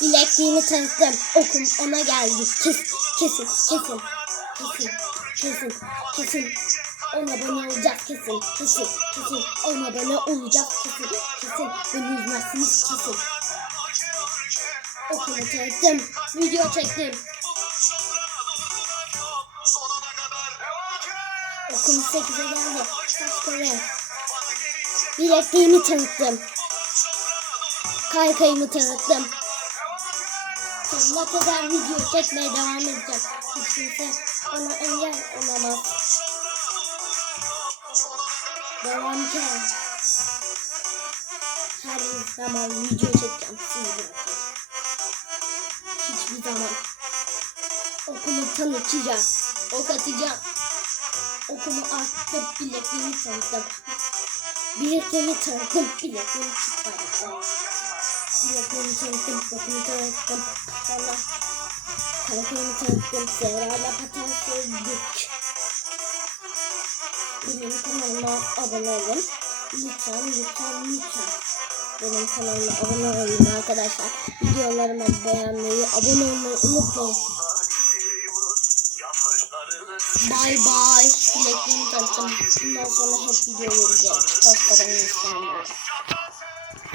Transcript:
Bilekliğimi tanıttım. Okum ona geldi. Kes, kesin, kesin, kesin, kesin, kesin. Ona abone olacağız kesin, kesin, kesin. Ona abone olacağız kesin, kesin. Beni üzmezsiniz kesin. Okumu tanıttım. Video çektim. Okum 8'e geldi. Kaç kere? Bilekliğimi tanıttım. Kaykayımı tanıttım. Sonuna kadar video çekmeye devam edeceğim. Hiç kimse bana engel olamaz. Devam ki. Her zaman video çekeceğim. Sizi Hiçbir zaman. Okumu tanıtacağım. Ok atacağım. Okumu arttım. Bilekliğimi tanıttım. Bilekliğimi tanıttım. Bilekliğimi çıkarttım. Bilekliğimi tanıttım. Okumu tanıttım. Sonra karakterimi tanıttım. Zehra'yla sürdük. Benim kanalıma abone olun. Lütfen, lütfen, lütfen. Benim kanalıma abone olun arkadaşlar. Videolarıma beğenmeyi, abone olmayı unutmayın. Bye bye. Bilekliğimi tanıttım. Bundan sonra hep video. Çok kadar insanlar.